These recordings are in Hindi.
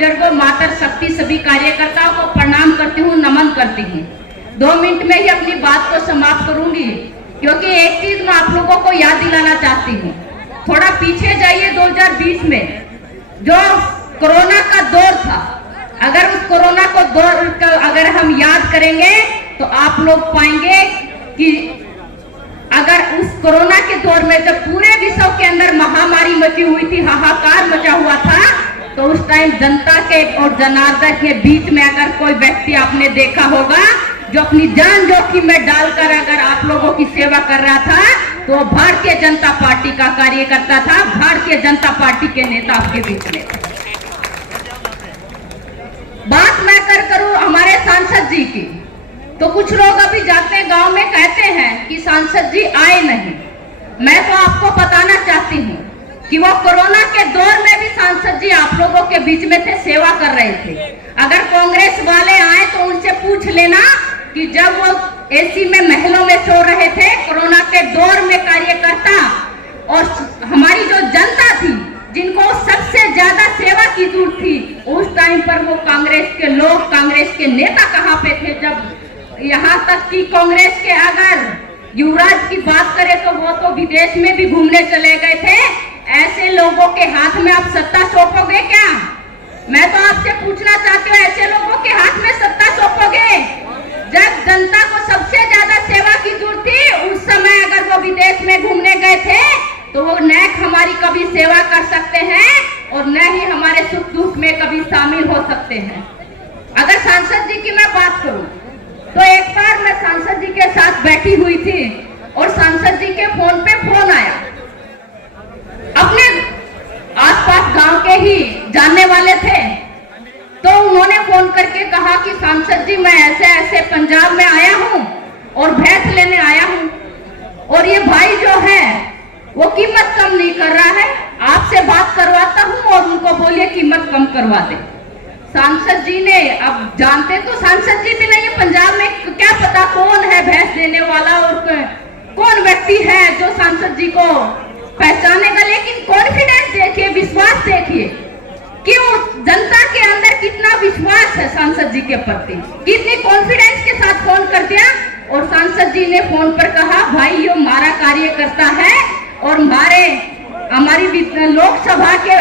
बुजुर्गों, मातर शक्ति सभी कार्यकर्ताओं को प्रणाम करती हूँ, नमन करती हूँ। 2 मिनट में ही अपनी बात को समाप्त करूंगी, क्योंकि एक चीज मैं आप लोगों को याद दिलाना चाहती हूँ। थोड़ा पीछे जाइए, 2020 में जो कोरोना का दौर था, अगर उस कोरोना को दौर अगर हम याद करेंगे तो आप लोग पाएंगे कि अगर उस कोरोना के दौर में जब पूरे विश्व के अंदर महामारी मची हुई थी, हाहाकार मचा हुआ था, तो उस टाइम जनता के और जनार्दन के बीच में अगर कोई व्यक्ति आपने देखा होगा जो अपनी जान जोखिम में डालकर अगर आप लोगों की सेवा कर रहा था, तो भारतीय जनता पार्टी का कार्यकर्ता था, भारतीय जनता पार्टी के नेता आपके बीच में। बात मैं करूं हमारे सांसद जी की, तो कुछ लोग अभी जाते हैं गांव में, कहते हैं कि सांसद जी आए नहीं। मैं तो आपको बताना चाहती हूँ कि वो कोरोना के दौर में भी सांसद जी आप लोगों के बीच में थे, सेवा कर रहे थे। अगर कांग्रेस वाले आए तो उनसे पूछ लेना कि जब वो एसी में महलों में सो रहे थे कोरोना के दौर में, कार्यकर्ता और हमारी जो जनता थी जिनको सबसे ज्यादा सेवा की जरूरत थी, उस टाइम पर वो कांग्रेस के लोग, कांग्रेस के नेता कहाँ पे थे? जब यहाँ तक कि कांग्रेस के अगर युवराज की बात करें तो वो तो विदेश में भी घूमने चले गए थे। ऐसे लोगों के हाथ में आप सत्ता सौंपोगे क्या? मैं तो आपसे पूछना चाहती हूँ, ऐसे लोगों के हाथ में सत्ता सौंपोगे? जब जनता को सबसे ज्यादा सेवा की जरूरत थी, उस समय अगर वो विदेश में घूमने गए थे, तो वो न हमारी कभी सेवा कर सकते हैं और न ही हमारे सुख दुख में कभी शामिल हो सकते हैं। अगर सांसद जी की मैं बात करूं तो एक बार मैं सांसद जी के साथ बैठी हुई थी और सांसद जी के फोन पे फोन आया। अपने आसपास गांव के ही जानने वाले थे, तो उन्होंने फोन करके कहा कि सांसद जी मैं ऐसे ऐसे पंजाब में आया हूं और भैंस लेने आया हूं, और ये भाई जो है वो कीमत कम नहीं कर रहा है, आपसे बात करवाता हूं और उनको बोलिए कीमत कम करवा दे। सांसद जी ने, अब जानते तो सांसद जी भी नहीं है पंजाब में, क्या पता कौन है भैंस देने वाला और कौन व्यक्ति है जो सांसद जी को पहचानेगा, लेकिन कॉन्फिडेंस देखिए, विश्वास देखिए कि वो जनता के अंदर कितना विश्वास है सांसद जी के प्रति, कितनी कॉन्फिडेंस के साथ फोन कर दिया। और सांसद जी ने फोन पर कहा, भाई ये हमारा कार्यकर्ता है और हमारी लोकसभा के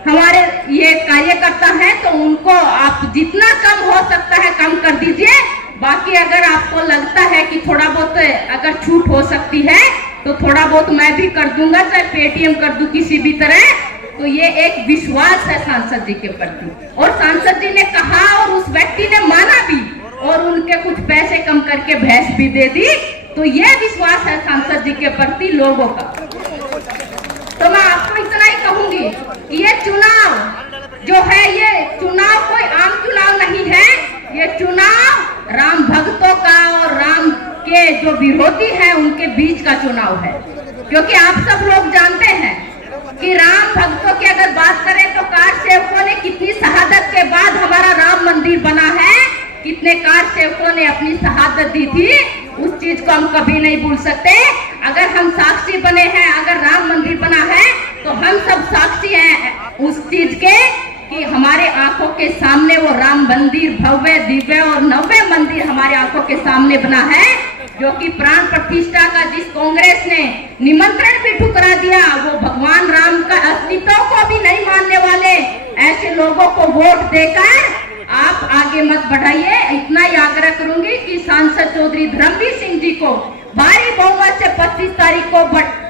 हमारे ये कार्यकर्ता हैं, तो उनको आप जितना कम हो सकता है कम कर दीजिए, बाकी अगर आपको लगता है कि थोड़ा बहुत अगर छूट हो सकती है तो थोड़ा बहुत मैं भी कर दूंगा, चाहे पेटीएम कर दूं किसी भी तरह। तो ये एक विश्वास है सांसद जी के प्रति, और सांसद जी ने कहा और उस व्यक्ति ने माना भी और उनके कुछ पैसे कम करके भैंस भी दे दी। तो ये विश्वास है सांसद जी के प्रति लोगों का। तो मैं आपको इतना ही कहूंगी कि ये चुनाव जो है, ये चुनाव कोई आम चुनाव नहीं है, ये चुनाव राम भक्तों का और राम के जो विरोधी हैं उनके बीच का चुनाव है। क्योंकि आप सब लोग जानते हैं कि राम भक्तों की अगर बात करें तो कार सेवकों ने कितनी शहादत के बाद हमारा राम मंदिर बना है, कितने कार सेवकों ने अपनी शहादत दी थी, उस चीज को हम कभी नहीं भूल सकते। अगर हम साक्षी बने हैं, अगर राम मंदिर बना है, तो हम सब साक्षी हैं उस चीज के कि हमारे आंखों के सामने वो राम मंदिर भव्य दिव्य और नव्य मंदिर हमारे आंखों के सामने बना है, जो कि प्राण प्रतिष्ठा का जिस कांग्रेस ने निमंत्रण भी ठुकरा दिया, वो भगवान राम का अस्तित्व को भी नहीं मानने वाले ऐसे लोगों को वोट देकर आप आगे मत बढ़ाइए। इतना ही आग्रह करूंगी कि सांसद चौधरी धर्मवीर सिंह जी को भारी बहुमत से 25 तारीख को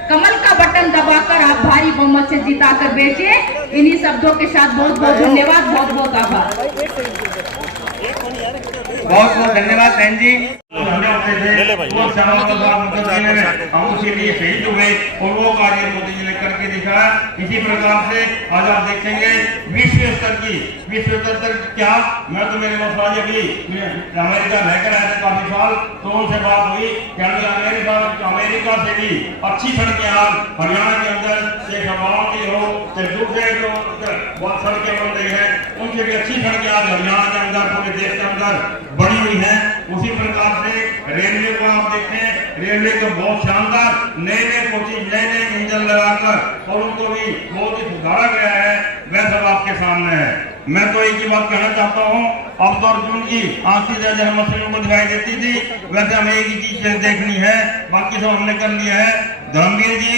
कमल का बटन दबाकर आप भारी बहुमत से जिताकर भेजिए। इन्हीं शब्दों के साथ बहुत बहुत धन्यवाद, बहुत बहुत आभार। बहुत बहुत धन्यवाद बहन जी। हम उसके लिए शहीद हुए और वो कार्य मोदी जी ने करके दिखाया। इसी प्रकार से आज आप देखेंगे विश्व स्तर तक क्या, मैं तो मेरे मसाज अभी अमेरिका रहकर आए थे काफी साल, तो उनसे बात हुई कि अमेरिका से भी अच्छी सड़कें आज हरियाणा के अंदर चाहे गाँव की हो चाहे दूसरे जो सड़कें बन रही है, उनसे भी अच्छी सड़कें आज हरियाणा के अंदर पूरे देश के अंदर बनी हुई है। उसी प्रकार से रेलवे को आप देखें, रेलवे को बहुत शानदार नए कोचिंग नए इंजन लगाकर और उनको भी बहुत ही सुधारा गया है, वह सब आपके सामने है। मैं तो एक ही बात कहना चाहता हूँ, अब तो अर्जुन की आंखें जैसे हम मुस्लिमों को दिखाई देती थी, वैसे हमें एक ही चीज देखनी है, बाकी सब हमने कर लिया है। धर्मवीर जी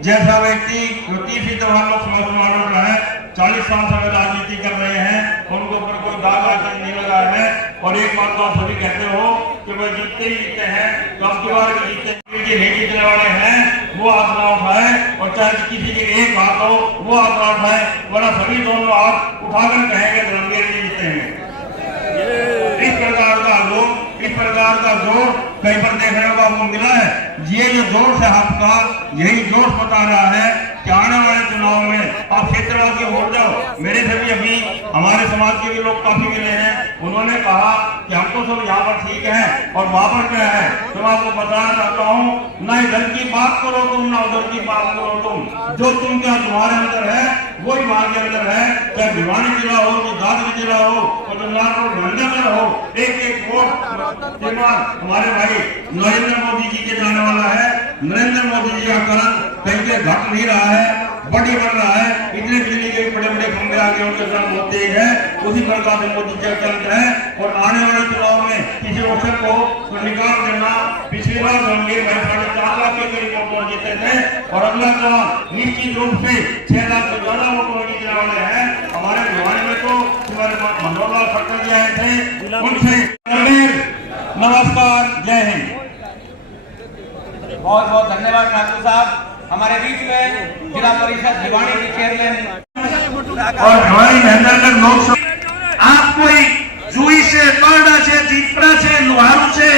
जैसा व्यक्ति जो 30 त्योहार लोकसभा चुनाव लड़ रहा है, 40 साल से राजनीति कर रहे हैं, उनके ऊपर कोई दाग नहीं लगा है। और एक बात तो आप सभी कहते हो कि वह जीतते ही जीतते हैं, तो अब की बार जीतते नहीं जीतने वाले हैं वो हाथ ना उठाए, और चाहे किसी के एक हाथ हो वो हाथ ना उठाए, वरना सभी दोनों हाथ उठाकर कहेंगे धर्मवीर जी जीतते हैं। इस प्रकार का जोर कहीं पर देखने को आपको मिला है। ये जो जोर से आपका यही जोर बता रहा है कि आने वाले चुनाव में आप क्षेत्रवाद के वोट जाओ। मेरे से भी अभी हमारे समाज के भी लोग काफी मिले हैं, उन्होंने कहा कि हमको सब यहाँ पर ठीक है और वहां पर क्या है। तो मैं आपको बताना चाहता हूँ, ना इधर की बात करो तुम, ना उधर की बात करो तुम, जो तुम क्या तुम्हारे अंदर है वही वहां के अंदर है। चाहे भिवानी जिला हो, तो दादरी जिला हो, तो गंगानगर हो, एक वोट हमारे भाई नरेंद्र मोदी जी के जाने वाला है। नरेंद्र मोदी जी का करण कहीं पे घट नहीं रहा है, बड़ी बन रहा है। इतने बिजली के बड़े बड़े खंभे आगे उनके साथ बहुत तेज है, उसी प्रकार से मोदी जी चलते हैं। और आने वाले चुनाव में किसी ऑप्शन को तो निकाल देना। पिछली बार होंगे भाई 4.5 लाख के करीब वोट जीते थे, और अगला चुनाव निश्चित रूप से 6 लाख से ज्यादा वोट जीतने वाले हैं। हमारे भिवानी में तो मनोहर खट्टर जी आए थे, उनसे नमस्कार, जय हिंद। बहुत बहुत धन्यवाद ठाकुर साहब। हमारे बीच में जिला परिषद भिवानी की चेयरमैन और भिवानी महेंद्रगढ़ लोकसभा आप कोई जुई से, बारडा से, जीतपुरा से, लोहारू से,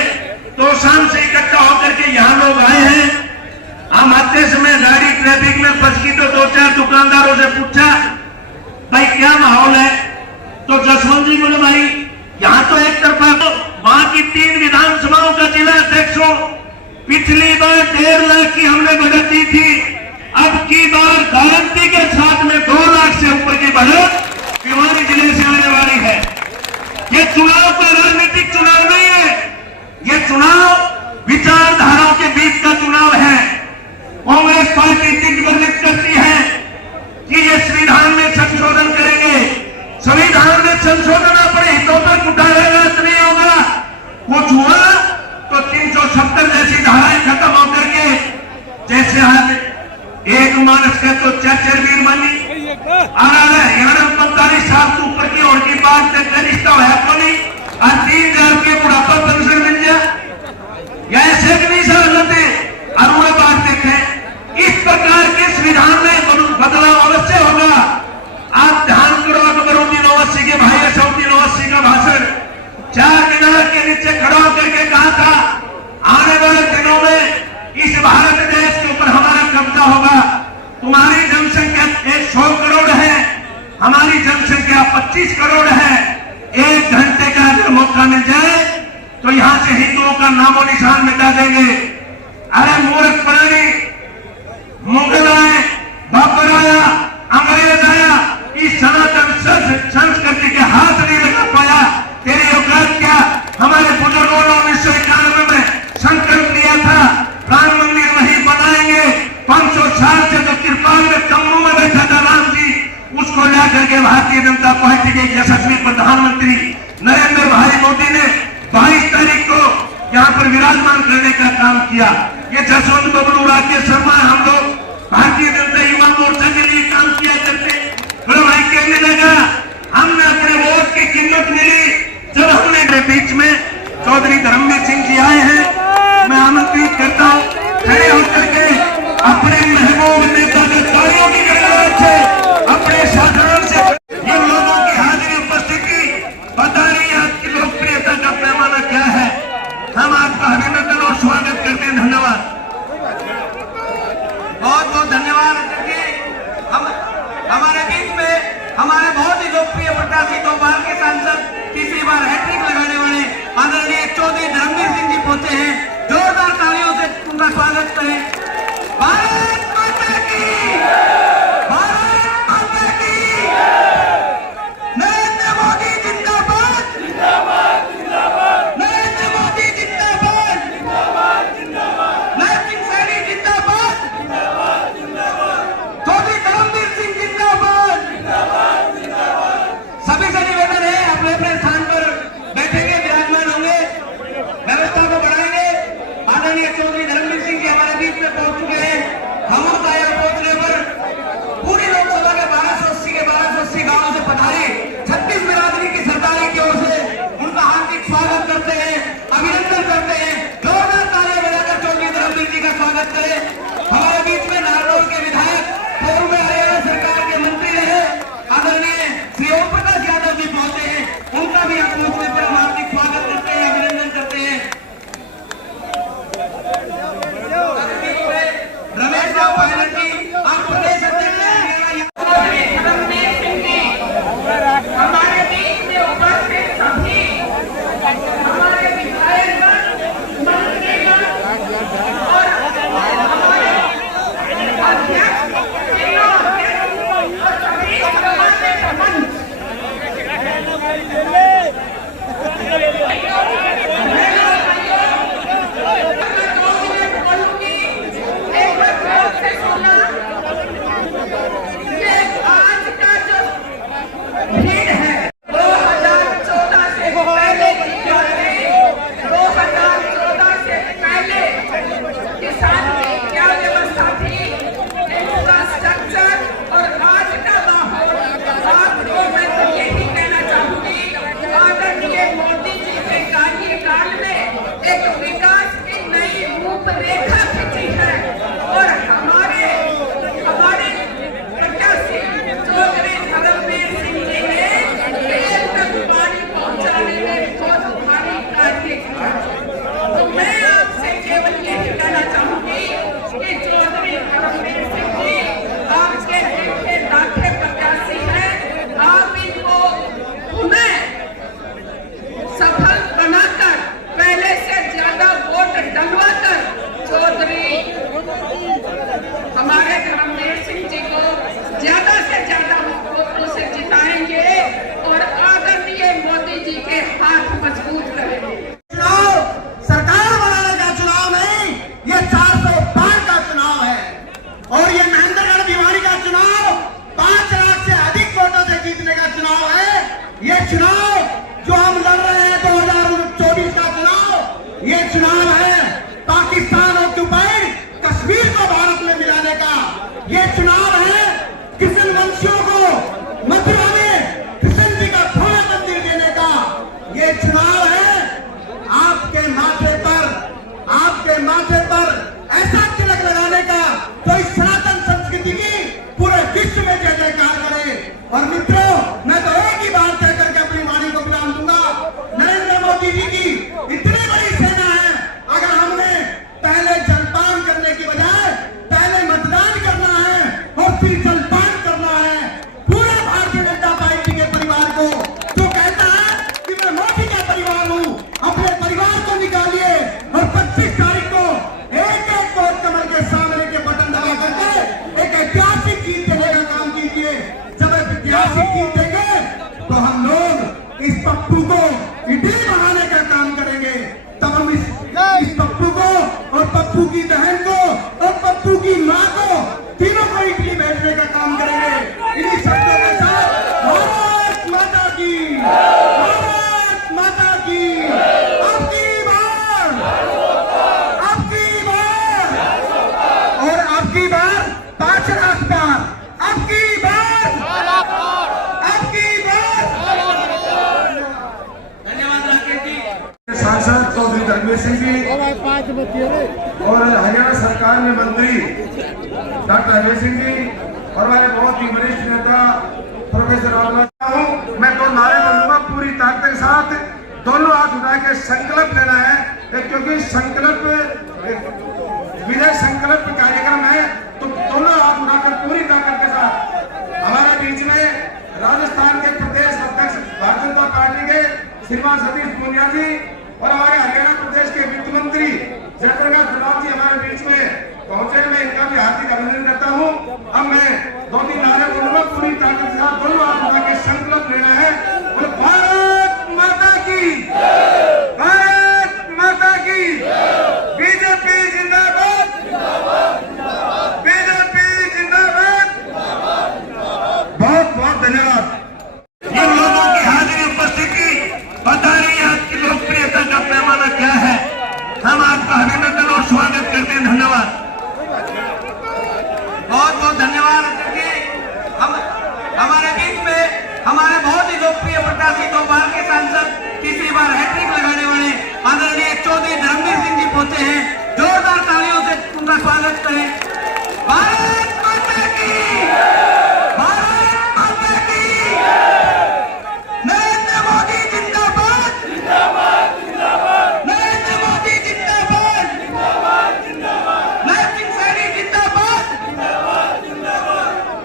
तो शाम से इकट्ठा होकर के यहाँ लोग आए हैं। हम आते समय गाड़ी ट्रैफिक में फंस गई तो 2-4 दुकानदारों से पूछा भाई क्या माहौल है, तो जसवंत जी बोले भाई यहाँ तो एक तरफा, तो वहां की 3 विधानसभाओं का जिला अध्यक्ष हो, पिछली बार 1.5 लाख की हमने बढ़त दी थी, अब की बार गारंटी के साथ में 2 लाख से ऊपर की बढ़त भिवानी जिले से आने वाली है। ये चुनाव कोई राजनीतिक चुनाव नहीं है, ये चुनाव विचारधाराओं के बीच का चुनाव है। कांग्रेस पार्टी दिग्वर्जित करती है कि ये संविधान में संशोधन करेंगे, संविधान में संशोधन अपने हितों पर उठाएगा, नहीं होगा। कुछ हुआ तो 370 जैसी धाराएं खत्म होकर के, जैसे आज एक मानस का तो चर्चर वीर मानी आ रहा है 45 साल से ऊपर की और की बात से रिश्ता है को नहीं, और 3000 के बुढ़ापा पेंशन मिल जाए या ऐसे भी नहीं सर होते। और बात देखें, इस प्रकार के संविधान में बदलाव अवश्य होगा। आप ध्यान करो, अकबरुद्दीन ओवैसी के भाई असदुद्दीन ओवैसी का भाषण 4 मीनार के नीचे खड़ा होकर के कहा था, आने वाले दिनों में इस भारत देश के ऊपर हमारा कब्जा होगा। तुम्हारी जनसंख्या 100 करोड़ है, हमारी जनसंख्या 25 करोड़ है। 1 घंटे का अगर मौका मिल जाए तो यहां से हिंदुओं का नामो निशान मिटा देंगे। अरे मूर्ख प्राणी, मुगल आए, बाबर आया, अंग्रेज आया, इस सनातन संस्कृति के हाथ नहीं लगा पाया। तेरी औकात क्या? हमारे बुजुर्गों ने 1991 में संकल्प लिया था राम मंदिर वहीं बनाएंगे। 500 साल से तो तिरपाल में तंबू में बैठा था राम जी, उसको ला करके भारतीय जनता पार्टी के यशस्वी प्रधानमंत्री नरेंद्र भाई मोदी ने 22 तारीख को यहाँ पर विराजमान करने का काम किया। ये जसवंत बबलू, राकेश शर्मा, हम लोग भारतीय जनता युवा मोर्चा के लिए काम किया करते। बड़े भाई कहने लगा हमने अपने वोट की कीमत मिली जब हमने बीच में चौधरी धर्मवीर सिंह जी आए हैं। मैं आमंत्रित करता हूँ खड़े होकर के अपने महबूब नेता के तालियों की गड़गड़ाहट से, अपने साधारण से इन लोगों की हाजिरी उपस्थिति बता रही है आपकी लोकप्रियता का पैमाना क्या है। हम आपका अभिनंदन और स्वागत करते हैं। धन्यवाद, बहुत बहुत धन्यवाद अध्यक्ष जी। हमारे बीच में हमारे बहुत ही लोकप्रिय प्रत्याशी, 2 बार के सांसद, तीसरी बार हैट्रिक लगाने वाले आदरणीय चौधरी धर्मवीर सिंह जी पहुंचे हैं। जोरदार तालियों से उनका स्वागत करें। भारत माता की, भारत माता की, नरेंद्र मोदी जिंदाबाद, नरेंद्र मोदी जिंदाबाद, नरेंद्र सैनी जिंदाबाद, चौधरी धर्मवीर सिंह जिंदाबाद, चुनाव है किशन वंशियों को मथुरा में कृष्ण जी का भव्य मंदिर देने का। ये चुनाव है आपके माथे पर ऐसा तिलक लगाने का तो इस सनातन संस्कृति की पूरे विश्व में जय जयकार करे। और मित्रों, मैं तो एक ही बात कह करके अपनी वाणी को विराम दूंगा। नरेंद्र मोदी जी की इतनी बड़ी सेना है, अगर हमने पहले जलपान करने की बजाय पहले मतदान करना है और फिर जलपान करना है पूरे भारतीय जनता पार्टी के परिवार को, तो कहता है कि मैं मोदी का परिवार हूं, अपने परिवार को निकालिए और 25 तारीख को एक एक वोट कमल के सामने के बटन दबा करके एक ऐतिहासिक जीत देने का काम कीजिए। जब ऐतिहासिक जीत देंगे तो हम लोग इस पप्पू को इडली बढ़ाने का काम करेंगे। तब हम इस पप्पू को और पप्पू की बहन को और पप्पू की मां को तीनों को इडली भेजने का काम करेंगे। इन्हीं शब्दों के साथ भारत माता की, भारत माता की, आपकी बार और आपकी बार 5 लाख पार, आपकी बार। धन्यवाद राकेश जी। सांसद चौधरी धर्मेंद्र सिंह जी और हरियाणा सरकार में मंत्री डॉक्टर हरवीर सिंह जी और हमारे बहुत ही वरिष्ठ नेता प्रोफेसर हूँ। मैं दो नारे बोलूंगा पूरी ताकत के साथ, दोनों हाथ उठा के संकल्प लेना है, क्योंकि संकल्प विजय संकल्प कार्यक्रम है। तो दोनों हाथ उठाकर पूरी ताकत के साथ हमारे बीच में राजस्थान के प्रदेश अध्यक्ष भारतीय जनता पार्टी के श्रीमान सतीश पूनिया जी और हमारे हरियाणा प्रदेश के वित्त मंत्री जयप्रकाश गुलाब जी हमारे बीच में पहुंचे। मैं इनका भी हार्दिक अभिनंदन करता हूं। अब मैं 2-3 नारे बोलूंगा, पूरी ताकत के साथ दोनों हाथ उठा के संकल्प लेना है और भारत माता की, भारत माता की, बीजेपी जिंदाबाद, बीजेपी जिंदाबाद। बहुत बहुत धन्यवाद। इन लोगों की हाजिरी उपस्थिति बता रही है आपकी लोकप्रियता का पैमाना क्या है। हम आपका अभिनंदन और स्वागत करते हैं। धन्यवाद। बहुत बहुत धन्यवाद हम हमारे बीच में हमारे बहुत ही लोकप्रिय प्रत्याशी, 2 बार के सांसद, तीसरी बार हैट्रिक लगाने वाले आदरणीय चौधरी धर्मवीर सिंह जी पहुंचे हैं। जोरदार तालियों से उनका स्वागत करें। भारत माता की, भारत माता की, नरेंद्र मोदी जिंदाबाद, नरेंद्र मोदी जिंदाबाद, नरसिंह सैनी जिंदाबाद,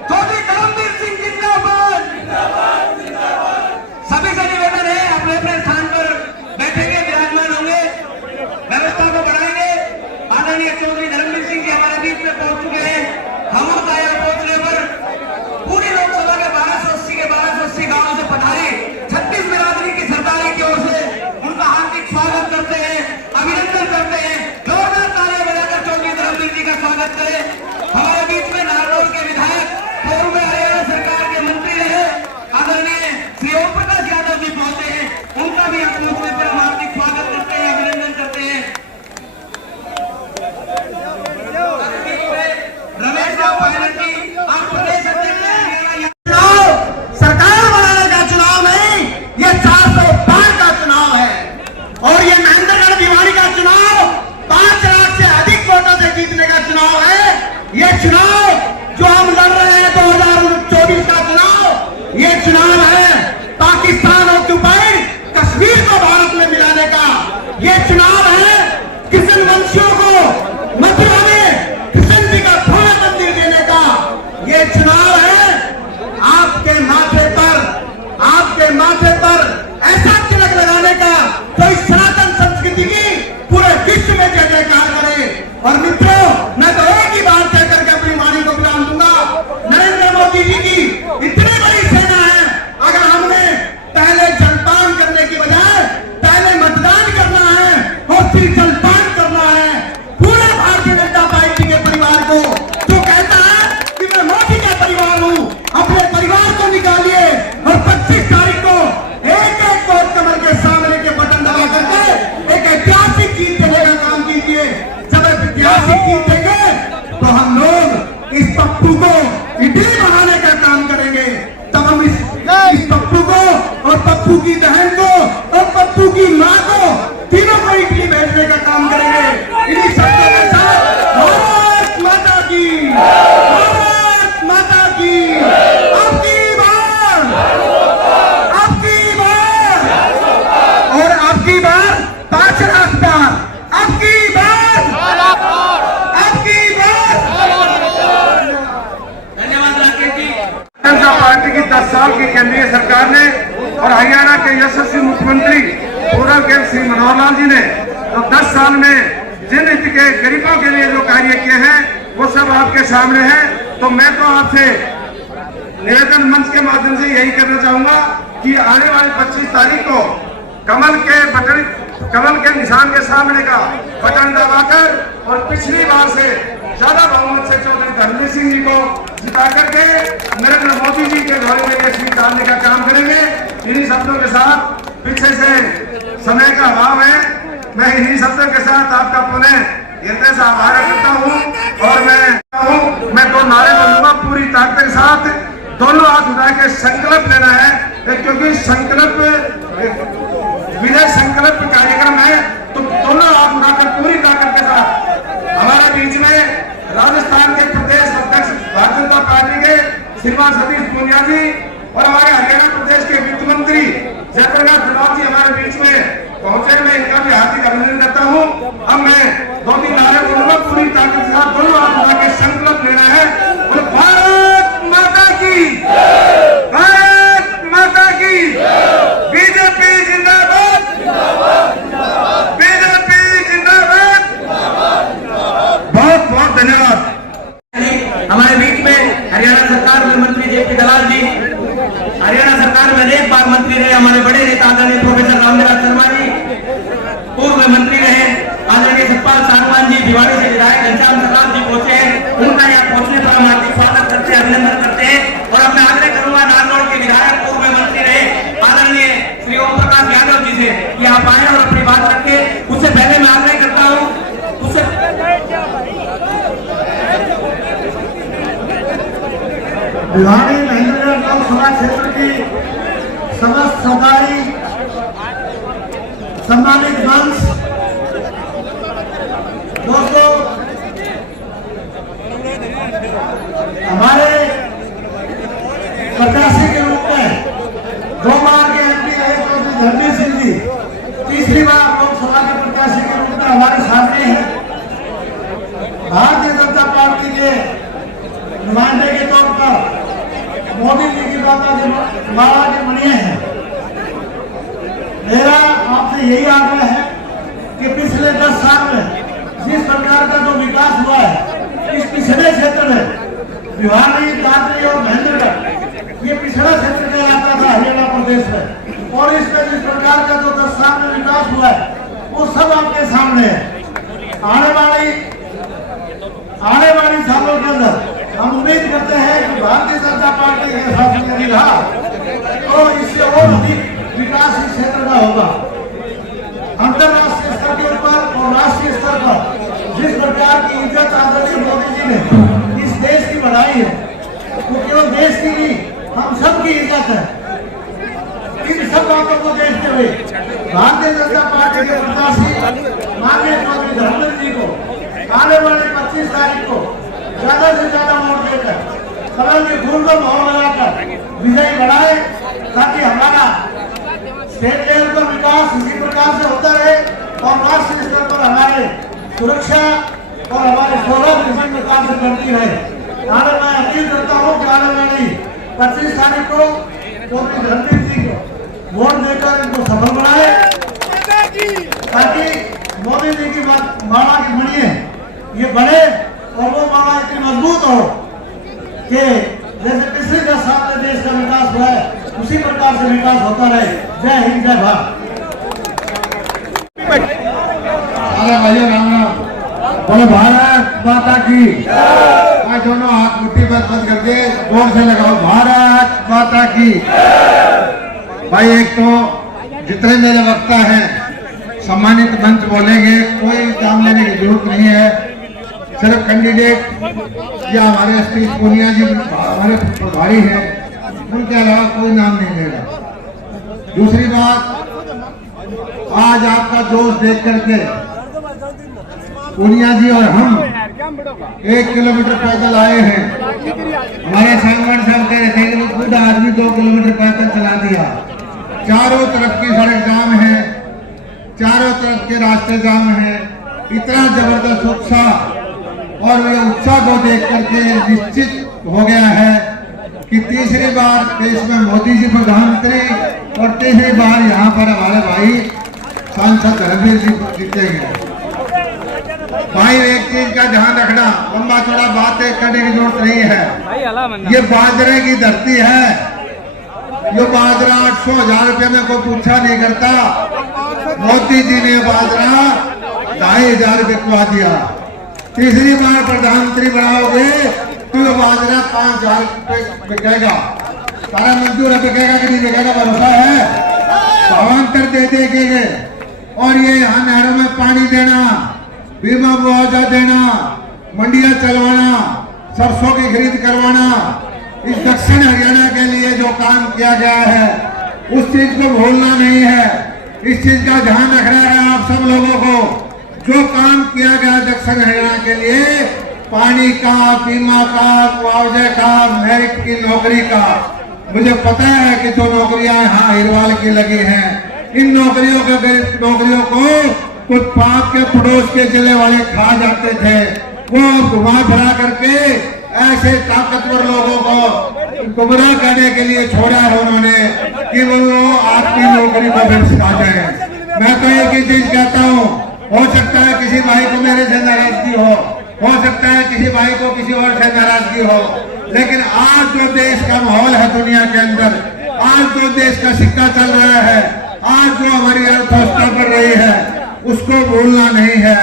चौधरी धर्मवीर सिंह जिंदाबाद। सभी से निवेदन है, अपने अपने स्थान पर बैठेंगे, विराजमान होंगे, व्यवस्था को बढ़ाएंगे। आदरणीय चौधरी धर्मवीर सिंह जी हमारे बीच में पहुंच चुके हैं। इडली बनाने का काम करेंगे, तब हम इस पप्पू को और पप्पू की बहन को और पप्पू की माँ को तीनों को इडली भेजने का काम करेंगे। इन्हीं शब्दों के साथ भारत माता की, भारत माता की, आपकी बार और आपकी बार 5 लाख बार, आपकी बार, आपकी बार। धन्यवाद राकेश जी। जनता पार्टी की 10 साल की केंद्रीय सरकार ने और हरियाणा के यशस्वी मुख्यमंत्री पूर्व श्री मनोहर लाल जी ने तो 10 साल में जिन हित के गरीबों के लिए जो कार्य किए हैं वो सब आपके सामने है। तो मैं तो आपसे निवेदन मंच के माध्यम से यही करना चाहूंगा कि आने वाली 25 तारीख को कमल के निशान के सामने का बटन दबाकर और पिछली बार से ज्यादा बहुमत से चौधरी धर्मवीर सिंह जी को जिता करके नरेंद्र मोदी जी के घोड़े में सीट डालने का काम करेंगे। इन्हीं शब्दों के साथ, पीछे से समय का अभाव है, मैं इन्हीं शब्दों के साथ आपका पुनः हृदय से आभार करता हूँ और मैं 2 नारे बोलूंगा पूरी ताकत के साथ। दोनों हाथ उठा के संकल्प लेना है, क्योंकि संकल्प विजय संकल्प कार्यक्रम है। तो दोनों हाथ उठाकर पूरी ताकत के साथ हमारे बीच में राजस्थान के प्रदेश अध्यक्ष भारतीय जनता पार्टी के श्रीमान सतीश पूनिया जी और हमारे हरियाणा प्रदेश के वित्त मंत्री जयप्रकाश प्रसाद जी हमारे बीच में पहुंचे। मैं इनका भी हार्दिक अभिनंदन करता हूं। अब मैं 2-3 नारे बोलूंगा, पूरी ताकत के साथ दोनों हाथ उठा के संकल्प लेना है और भारत माता की, भारत माता की, बीजेपी जिंदाबाद, बीजेपी जिंदाबाद। बहुत बहुत धन्यवाद। हमारे बीच में हरियाणा सरकार में मंत्री जेपी दलाल जी, हरियाणा सरकार में अनेक बार मंत्री रहे हमारे बड़े नेता आदरणीय प्रोफेसर रामनिवास शर्मा जी, पूर्व में मंत्री रहे आदरणीय सतपाल सांगवान जी, भिवाड़ी से विधायक घनश्याम सरकार जी पहुंचे हैं। उनका यहाँ पहुंचने पर हम हार्दिक स्वागत करते हैं, अभिनंदन करते हैं। और अब मैं आग्रह करूंगा नारनौल के विधायक पूर्व में मंत्री रहे आदरणीय श्री ओम प्रकाश यादव जी से कि आप आए और अपनी बात रखें। उससे पहले मैं आग्रह करता हूँ, भिवाड़ी महेंद्रगढ़ लोकसभा क्षेत्र की समस्त सरकारी सम्मानित मंच, दोस्तों, हमारे प्रत्याशी के रूप में 2 बार के एमपी रहे चौधरी धर्मवीर सिंह जी, तीसरी बार लोकसभा के प्रत्याशी के रूप में हमारे सामने हैं। भारतीय जनता पार्टी के नुमाइंदे के तौर पर मोदी जी की माला के मणिये हैं। मेरा आपसे यही आग्रह है कि पिछले 10 साल में जिस प्रकार का जो विकास हुआ है इस पिछड़े क्षेत्र में, भिवाड़ी, दादरी और महेंद्रगढ़, ये पिछड़ा क्षेत्र कहलाता था हरियाणा प्रदेश में, और इसमें जिस प्रकार का जो 10 साल में विकास हुआ है वो सब आपके सामने है। आने वाली सालों के अंदर हम उम्मीद करते हैं कि भारतीय जनता पार्टी के शासन यदि रहा तो इससे और अधिक विकास इस क्षेत्र का होगा। अंतर्राष्ट्रीय स्तर के ऊपर और राष्ट्रीय स्तर पर जिस प्रकार की इज्जत आदरणीय मोदी जी ने इस देश की बढ़ाई है, वो केवल देश की नहीं, हम सबकी इज्जत है। इन सब बातों को देखते हुए भारतीय जनता पार्टी के प्रत्याशी माननीय चौधरी धर्मवीर जी को आने वाले 25 तारीख को ज्यादा से ज्यादा वोट देकर कमल के फूल को मोहर लगाकर विजयी बनाए, ताकि हमारा स्टेट लेवल पर विकास इसी प्रकार से होता रहे और राष्ट्रीय स्तर पर हमारे सुरक्षा और हमारे सौरभ इसी प्रकार से बढ़ती रहे। आगे मैं अपील करता हूँ कि आने वाली 25 तारीख को चौधरी धर्मवीर सिंह को वोट देकर इनको सफल बनाए, ताकि मोदी जी की माला की मणिये ये बढ़े और वो माला इतनी मजबूत हो कि जैसे पिछले 10 साल में देश का विकास हुआ है उसी प्रकार से विकास होता रहे। जय हिंद, जय भारत। अरे भैया राम, बोलो भारत माता की। आज दोनों हाथ मुट्ठी पर बंद करके जोर से लगाओ, भारत माता की। भाई एक तो जितने मेरे वक्ता हैं सम्मानित मंच बोलेंगे, कोई काम लेने की जरूरत नहीं है। सिर्फ कैंडिडेट या हमारे एसपी पूनिया जी हमारे प्रभारी हैं, उनके अलावा कोई नाम नहीं ले रहा। दूसरी बात, आज आपका जोश देख करके पूनिया जी और हम 1 किलोमीटर पैदल आए हैं। हमारे सांगवान साहब कह रहे थे कि वो बूढ़ा आदमी 2 किलोमीटर पैदल चला दिया। चारों तरफ की सड़क जाम है, चारों तरफ के रास्ते जाम है। इतना जबरदस्त उत्साह, और ये उत्साह को देख करके निश्चित हो गया है कि तीसरी बार देश में मोदी जी प्रधानमंत्री और तीसरी बार यहाँ पर हमारे भाई सांसद धर्मवीर जी जीतेंगे। भाई एक चीज का ध्यान रखना, लंबा चौड़ा बातें करने की जरूरत नहीं है। ये बाजरे की धरती है, ये बाजरा 800,000 रुपये में कोई पूछा नहीं करता। मोदी जी ने बाजरा 2,500 रुपये खुआ दिया। तीसरी बार प्रधानमंत्री बनाओगे तो ये बाजरा 5,000 रुपये बिकेगा। सारा मंजूर है, बिकेगा कि नहीं बिकेगा भरोसा है? भावांतर दे देंगे। और ये यहाँ नहरों में पानी देना, बीमा मुआवजा देना, मंडियां चलवाना, सरसों की खरीद करवाना, इस दक्षिण हरियाणा के लिए जो काम किया गया है उस चीज को भूलना नहीं है। इस चीज का ध्यान रखना है आप सब लोगों को। जो काम किया गया दक्षिण हरियाणा के लिए, पानी का, बीमा का, मुआवजे का, मेरिट की नौकरी का, मुझे पता है कि जो नौकरियां यहाँ हिरवाल की लगी हैं, इन नौकरियों को फुटपाथ के पड़ोस के जिले वाले खा जाते थे। वो घुमा फिरा करके ऐसे ताकतवर लोगों को गुमराह करने के लिए छोड़ा है उन्होंने कि वो आपकी नौकरी को फिर सिखा जाए। मैं तो एक ही चीज कहता हूँ, हो सकता है किसी भाई को मेरे से नाराजगी हो सकता है किसी भाई को किसी और से नाराजगी हो, लेकिन आज जो देश का माहौल है दुनिया के अंदर, आज जो देश का सिक्का चल रहा है, आज जो हमारी अर्थव्यवस्था बढ़ रही है, उसको भूलना नहीं है।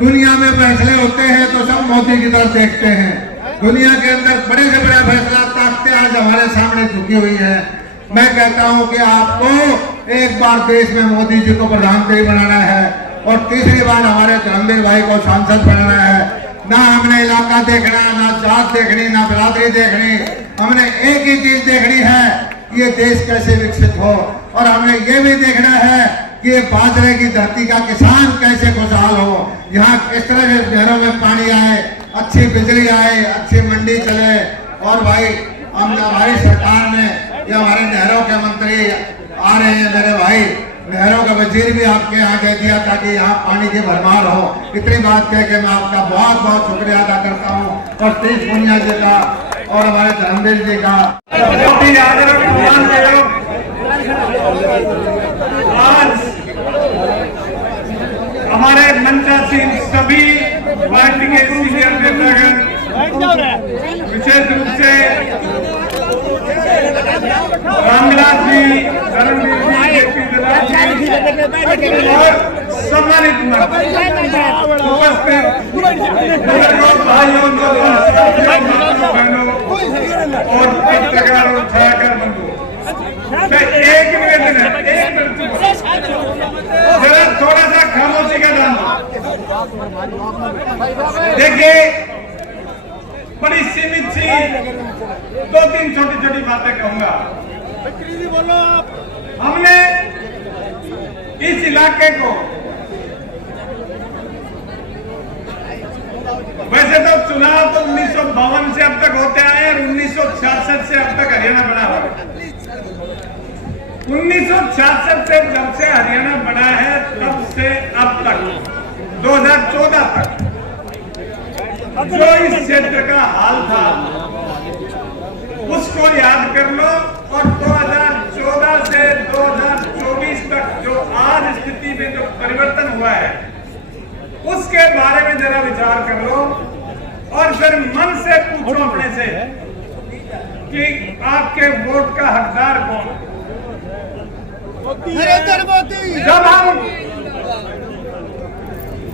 दुनिया में फैसले होते हैं तो सब मोदी की तरफ देखते हैं। दुनिया के अंदर बड़े से बड़ा फैसला ताकतें आज हमारे सामने झुकी हुई है। मैं कहता हूं कि आपको एक बार देश में मोदी जी को प्रधानमंत्री बनाना है और तीसरी बार हमारे धर्मवीर भाई को सांसद बनाना है। ना हमने इलाका देखना, ना जात देखनी, ना बिरादरी देखनी, हमने एक ही चीज देखनी है, ये देश कैसे विकसित हो। और हमने ये भी देखना है कि ये बाजरे की धरती का किसान कैसे खुशहाल हो, यहाँ किस तरह से नहरों में पानी आए, अच्छी बिजली आए, अच्छी मंडी चले। और भाई हम हमारी सरकार ने, या हमारे नहरों के मंत्री आ रहे हैं, मेरे भाई नहरों का वजीर भी आपके यहाँ कह दिया ताकि यहाँ पानी की भरमार हो। इतनी बात कह के मैं आपका बहुत बहुत शुक्रिया अदा करता हूँ, और तेज पूनिया जी का और हमारे धर्मवीर जी का। आज हमारे मंचासीन सभी पार्टी के सीनियर नेतागण, विशेष रूप से रामविलास जी, धर्मवीर जी, और सम्मानित भाइयों बहनों और पत्रकार और छायाकार बंधुओं, एक निवेदन है, जरा थोड़ा सा खामोशी का दान। देखिए, बड़ी सीमित सी 2-3 छोटी छोटी बातें कहूंगा। हमने इस इलाके को, वैसे तो चुनाव तो 1952 से अब तक होते आए और 1966 से अब तक हरियाणा बना हुआ है। 1966 से जब से हरियाणा बना है तब से अब तक 2014 तक जो इस क्षेत्र का हाल था उसको याद कर लो, और 2014 से 2024 तक जो आज स्थिति में जो परिवर्तन हुआ है उसके बारे में जरा विचार कर लो, और फिर मन से पूछो अपने से कि आपके वोट का हकदार कौन है। जब हम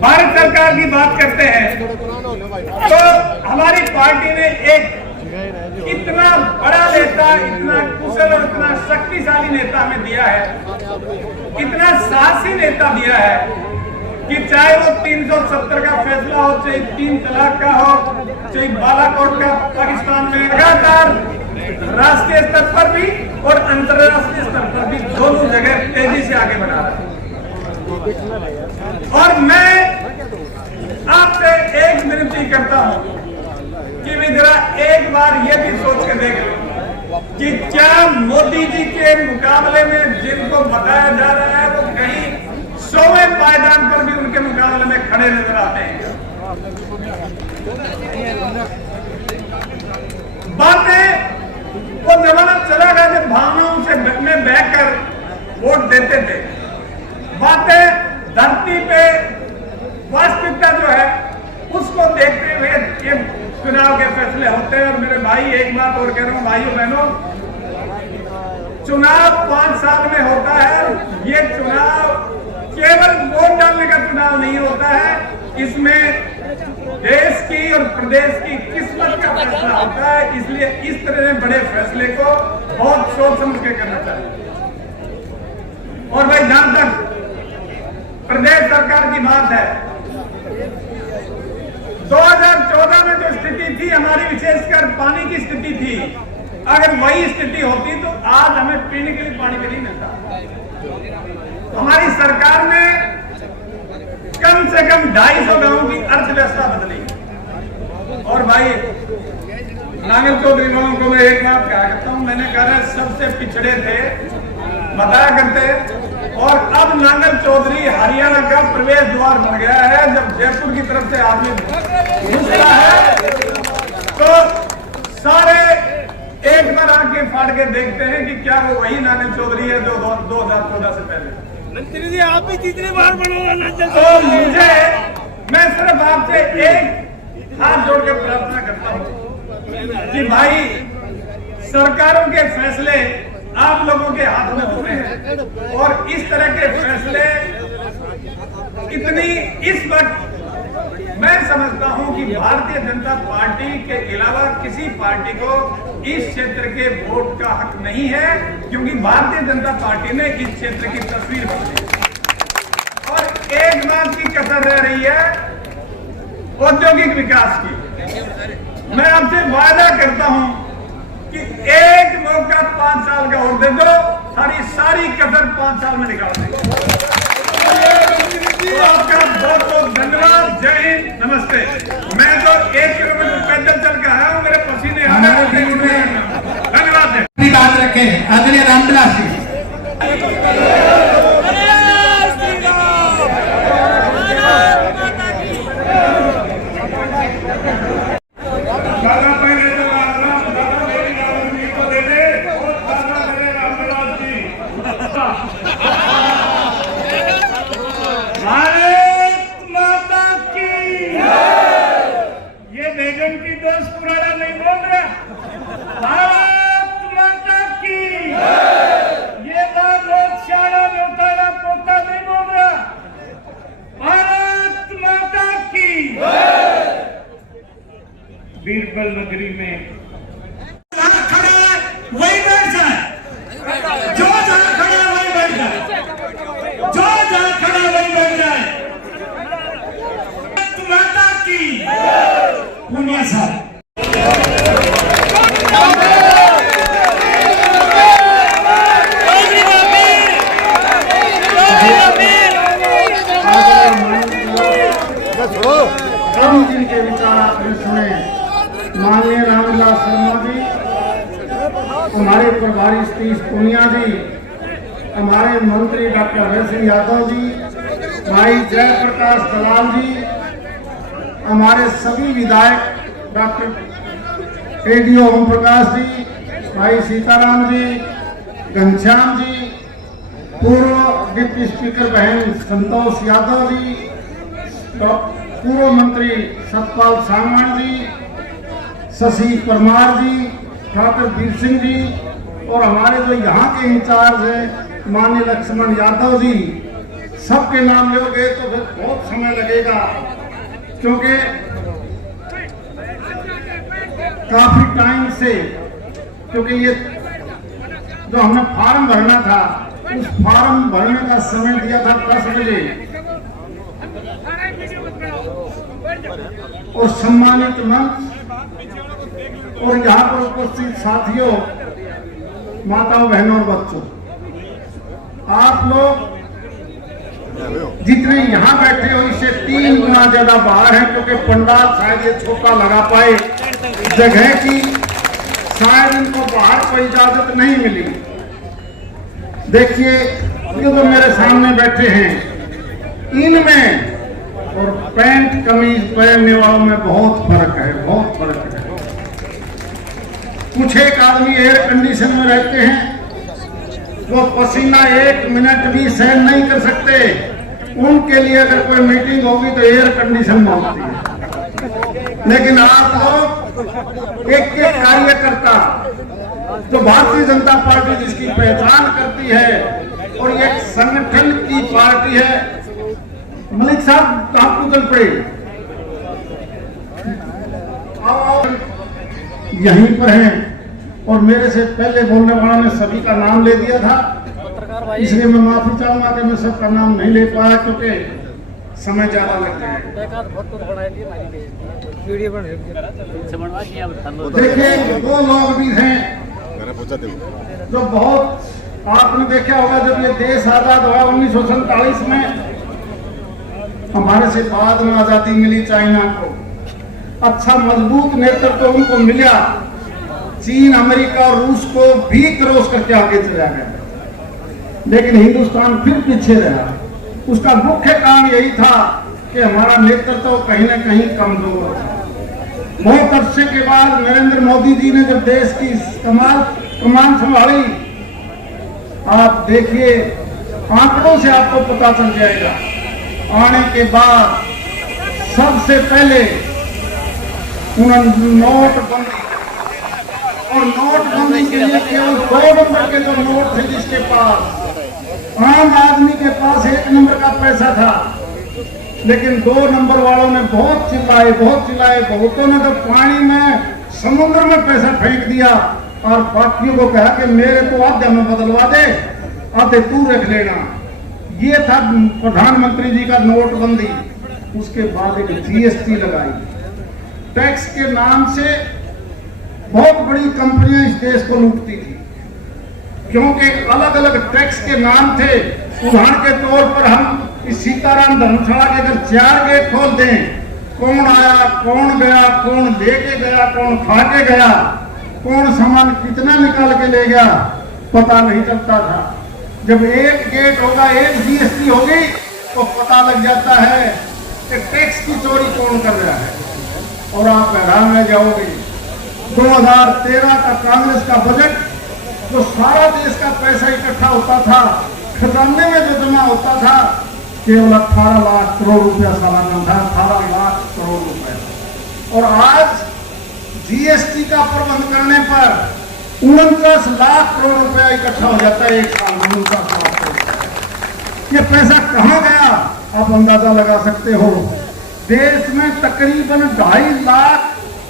भारत सरकार की बात करते हैं तो हमारी पार्टी ने एक इतना बड़ा नेता, इतना कुशल और इतना शक्तिशाली नेता हमें दिया है, इतना साहसी नेता दिया है कि चाहे वो 370 का फैसला हो, चाहे 3 तलाक का हो, चाहे बालाकोट का पाकिस्तान में, लगातार राष्ट्रीय स्तर पर भी और अंतर्राष्ट्रीय स्तर पर भी दोनों जगह तेजी से आगे बढ़ा रहा है। और मैं आपसे एक विनती करता हूं कि भी जरा एक बार ये भी सोच के देख लो कि क्या मोदी जी के मुकाबले में जिनको बताया जा रहा है वो कहीं 100वें पायदान पर भी उनके मुकाबले में खड़े नजर आते हैं। बातें वो जमाना चला गया जब भावनाओं से में बहकर वोट देते थे। बातें धरती पे वास्तविकता जो है उसको देखते हुए ये चुनाव के फैसले होते हैं। और मेरे भाई एक बात और कह रहा हूं, भाइयों बहनों, चुनाव 5 साल में होता है। ये चुनाव केवल वोट डालने का चुनाव नहीं होता है, इसमें देश की और प्रदेश की किस्मत का फैसला होता है। इसलिए इस तरह के बड़े फैसले को बहुत सोच समझ के करना चाहिए। और भाई जहां तक प्रदेश सरकार की बात है, 2014 में जो स्थिति थी हमारी, विशेषकर पानी की स्थिति थी, अगर वही स्थिति होती तो आज हमें पीने के लिए पानी भी नहीं मिलता। हमारी सरकार ने कम से कम 250 गांवों की अर्थव्यवस्था बदली। और भाई नांगल चौधरी वालों को मैं एक बात कहा करता हूं, मैंने कहा सबसे पिछड़े थे बताया करते, और अब नांगल चौधरी हरियाणा का प्रवेश द्वार बन गया है। जब जयपुर की तरफ से आदमी घुसता है तो सारे एक बार आंखें फाड़ के देखते हैं कि क्या वो वही नांगल चौधरी है जो 2014 से पहले। मंत्री जी आप भी कितनी बार बनोगे? तो मुझे, मैं सिर्फ आपसे एक हाथ जोड़ के प्रार्थना करता हूं कि भाई सरकारों के फैसले आप लोगों के हाथ में होते हैं, और इस तरह के फैसले इतनी इस वक्त मैं समझता हूं कि भारतीय जनता पार्टी के अलावा किसी पार्टी को इस क्षेत्र के वोट का हक नहीं है, क्योंकि भारतीय जनता पार्टी ने इस क्षेत्र की तस्वीर बदली। और एक बात की कसर रह रही है औद्योगिक विकास की। मैं आपसे वादा करता हूं कि एक मौका 5 साल का और दे दो, सारी कसर 5 साल में निकाल देंगे। तो आपका बहुत बहुत धन्यवाद। जय हिंद, नमस्ते। मैं तो 1 किलोमीटर पैदल चल के आया हूँ, मेरे पसीने आ रहे हैं। धन्यवाद। बात रखे आदरणीय रामविलास जी। बीरबल नगरी में जहां खड़ा है वही बैठ जाए, जो जहां खड़ा है वही बैठ जाए, जो जहां खड़ा है वही बैठ जाए। माता की पुनिया साहब। सभी जिनके विचार आपने सुने, माननीय रामविलास शर्मा जी, हमारे प्रभारी सतीश पुनिया जी, हमारे मंत्री डॉक्टर अभय सिंह यादव जी, भाई जयप्रकाश दलाल जी, हमारे सभी विधायक डॉक्टर एडीओ ओम प्रकाश जी, भाई सीताराम जी, घनश्याम जी, पूर्व डिप्टी स्पीकर बहन संतोष यादव जी, पूर्व मंत्री सतपाल सांगवान जी, शशि परमार जी, ठाकुर वीर सिंह जी, और हमारे जो यहाँ के इंचार्ज हैं माननीय लक्ष्मण यादव जी, सबके नाम लोगे तो फिर बहुत समय लगेगा, क्योंकि काफी टाइम से, क्योंकि ये जो हमने फॉर्म भरना था, उस फॉर्म भरने का समय दिया था 10 बजे, और सम्मानित मंच और यहाँ पर उपस्थित साथियों, माताओं, बहनों और बच्चों, आप लोग जितने यहाँ बैठे हो इससे 3 गुना ज्यादा बाहर है, क्योंकि पंडाल शायद ये छोटा लगा पाए, जगह की शायद इनको बाहर कोई इजाजत नहीं मिली। देखिए ये जो मेरे सामने बैठे हैं, इनमें और पैंट कमीज पहनने वालों में बहुत फर्क है, बहुत फर्क है। कुछ एक आदमी एयर कंडीशन में रहते हैं, वो पसीना 1 मिनट भी सहन नहीं कर सकते, उनके लिए अगर कोई मीटिंग होगी तो एयर कंडीशन में होती है। लेकिन आप लोग एक कार्यकर्ता जो भारतीय जनता पार्टी जिसकी पहचान करती है और एक संगठन की पार्टी है। मलिक साहब आपको चल पड़े, यहीं पर हैं और मेरे से पहले बोलने वालों ने सभी का नाम ले दिया था, इसलिए मैं माफी चाहूंगा कि मैं सबका नाम नहीं ले पाया क्योंकि समय ज्यादा लग गया। देखिए 2 लोग भी हैं जो बहुत, आपने देखा होगा जब ये देश आजाद हुआ 1947 में, हमारे से बाद में आजादी मिली चाइना को, अच्छा मजबूत नेतृत्व उनको मिला, चीन, अमेरिका और रूस को भी क्रॉस करके आगे चला गया, लेकिन हिंदुस्तान फिर पीछे रहा। उसका मुख्य कारण यही था कि हमारा नेतृत्व कहीं न कहीं कमजोर था। बहुत अरसे के बाद नरेंद्र मोदी जी ने जब देश की कमान संभाली, आप देखिए आंकड़ों से आपको पता चल जाएगा, आने के बाद सबसे पहले उन्होंने नोटबंदी, और नोटबंदी के लिए केवल 2 नंबर के जो नोट थे जिसके पास, आम आदमी के पास 1 नंबर का पैसा था, लेकिन 2 नंबर वालों ने बहुत चिल्लाए, बहुतों ने तो पानी में, समुद्र में पैसा फेंक दिया और बाकियों को कहा कि मेरे को आधे में बदलवा दे, आधे तू रख लेना। ये था प्रधानमंत्री जी का नोटबंदी। उसके बाद एक जीएसटी लगाई, टैक्स के नाम से बहुत बड़ी कंपनियां इस देश को लूटती थी, क्योंकि अलग अलग टैक्स के नाम थे। उदाहरण के तौर पर हम इस सीताराम धर्मशाला के अगर 4 गेट खोल दें, कौन आया, कौन गया, कौन लेके गया, कौन खा के गया, कौन सामान कितना निकाल के ले गया, पता नहीं चलता था। जब एक गेट होगा, एक जीएसटी होगी, तो पता लग जाता है कि टैक्स की चोरी कौन कर रहा है, और आप हैरान रह जाओगे। 2013 का कांग्रेस का बजट, जो सारा देश का पैसा इकट्ठा होता था, खजाने में जो जमा होता था, केवल 18 लाख करोड़ रुपया सालाना था, 18 लाख करोड़ रुपया। और आज जीएसटी का प्रबंध करने पर 49 लाख करोड़ रुपया इकट्ठा हो जाता है एक साल में। 49 लाख करोड़, ये पैसा कहाँ गया आप अंदाजा लगा सकते हो। देश में तकरीबन 2.5 लाख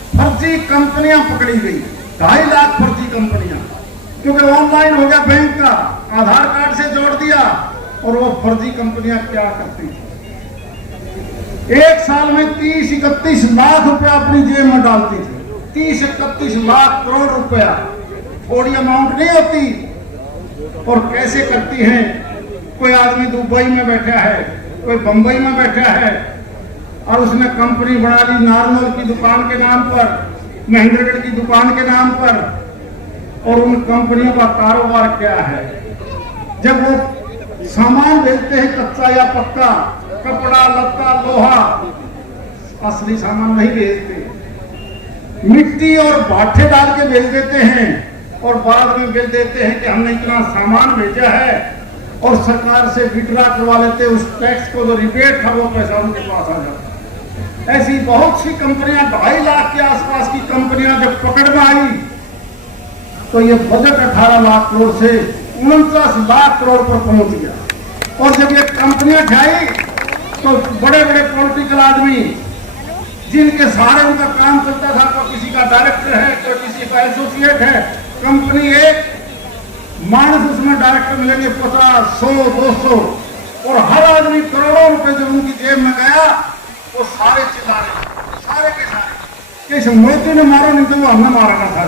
फर्जी कंपनियां पकड़ी गई, 2.5 लाख फर्जी कंपनियां, क्योंकि ऑनलाइन हो गया बैंक का, आधार कार्ड से जोड़ दिया, और वो फर्जी कंपनियां क्या करती थी, एक साल में 30-31 लाख रुपया अपनी जेब में डालती थी। 30-31 लाख करोड़ रुपया थोड़ी अमाउंट नहीं होती। और कैसे करती हैं, कोई आदमी दुबई में बैठा है, कोई बंबई में बैठा है, और उसने कंपनी बना ली नार्मल की दुकान के नाम पर, महेंद्रगढ़ की दुकान के नाम पर, और उन कंपनियों का कारोबार क्या है। जब वो सामान बेचते हैं कच्चा या पक्का, कपड़ा लत्ता लोहा, असली सामान नहीं बेचते, मिट्टी और बाठे डाल के बेच देते हैं, और बाद में बेच देते हैं कि हमने इतना सामान भेजा है, और सरकार से विड्रा करवा लेते, उस टैक्स को जो रिबेट था वो पैसा उनके पास आ जाता। ऐसी बहुत सी कंपनियां, 2.5 लाख के आसपास की कंपनियां जब पकड़ में आई, तो ये बजट 18 लाख करोड़ से 49 लाख करोड़ पर पहुंच गया। और जब ये कंपनियां खाई, तो बड़े बड़े पॉलिटिकल आदमी, जिनके सहारे उनका काम चलता था, कोई किसी का डायरेक्टर है, कोई किसी का एसोसिएट है, कंपनी एक मानस उसमें डायरेक्टर मिलेंगे 50, 100, 200, और हर आदमी करोड़ों रुपए जब उनकी जेब में गया, वो सारे चिल्ला रहे, सारे के सारे कि इस मोदी ने मारो नहीं तो वो हमने मारा ना था।